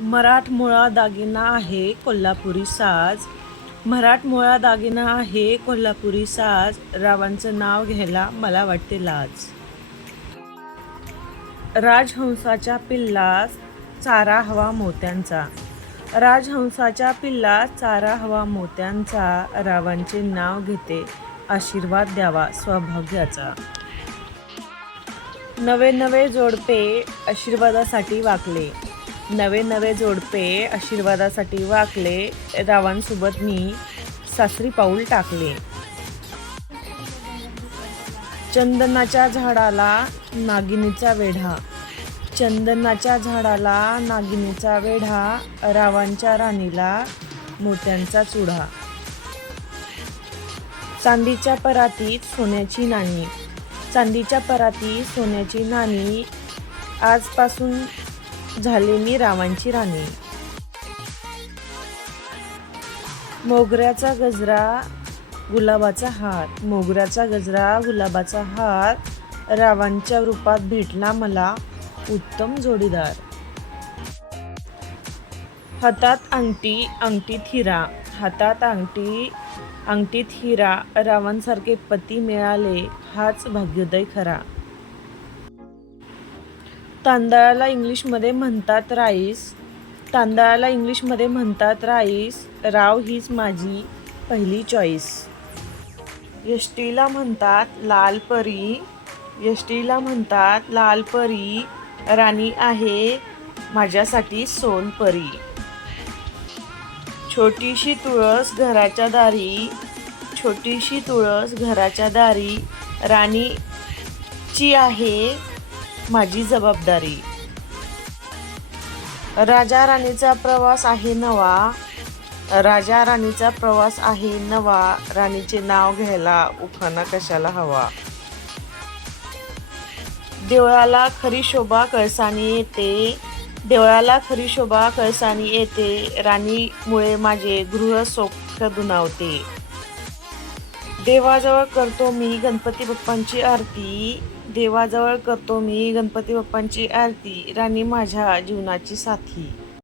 मराठमोळा दागिना आहे कोल्हापुरी साज. मराठमोळा दागिना आहे कोल्हापुरी साज. रावांचं नाव घ्यायला मला वाटते लाज. राजहंसाच्या पिल्लास चारा हवा मोत्यांचा. राजहंसाच्या पिल्लास चारा हवा मोत्यांचा. रावांचे नाव घेते आशीर्वाद द्यावा सौभाग्याचा. नवे नवे जोडपे आशीर्वादासाठी वाकले. नवे नवे जोडपे आशीर्वादासाठी वाकले रावांसोबत मी सासरी पाऊल टाकले. चंदनाच्या झाडाला नागिनीचा वेढा. चंदनाच्या झाडाला नागिनीचा वेढा रावांच्या राणीला मोत्यांचा चुढा चांदीच्या परातीत सोन्याची नाणी. चांदीच्या परातीत सोन्याची नाणी आजपासून झाले मी रावांची राणी. मोगऱ्याचा गजरा गुलाबाचा हार. मोगऱ्याचा गजरा गुलाबाचा हार रावांच्या रूपात भेटला मला उत्तम जोडीदार. हातात अंगठी अंगठीत हिरा. हातात अंगठी अंगठीत हिरा रावांसारखे पती मिळाले हाच भाग्योदय खरा. तांदळाला इंग्लिशमध्ये म्हणतात राईस. तांदळाला इंग्लिशमध्ये म्हणतात राईस. राव हीच माझी पहिली चॉईस यष्टीला म्हणतात लाल परी. यष्टीला म्हणतात लाल परी. राणी आहे माझ्यासाठी सोनपरी छोटीशी तुळस घराच्या दारी. छोटीशी तुळस घराच्या दारी. राणीची आहे माझी जबाबदारी. राजा राणीचा प्रवास आहे नवा. राजा राणीचा प्रवास आहे नवा. राणीचे नाव घ्यायला उखाणा कशाला हवा? देवळाला खरी शोभा कळसानी येते. देवळाला खरी शोभा कळसानी येते. राणीमुळे माझे गृह सोख दुनावते देवाजवळ करतो मी गणपती बाप्पांची आरती. देवाजवळ करतो मी गणपती बाप्पांची आरती राणी माझ्या जीवनाची साथी.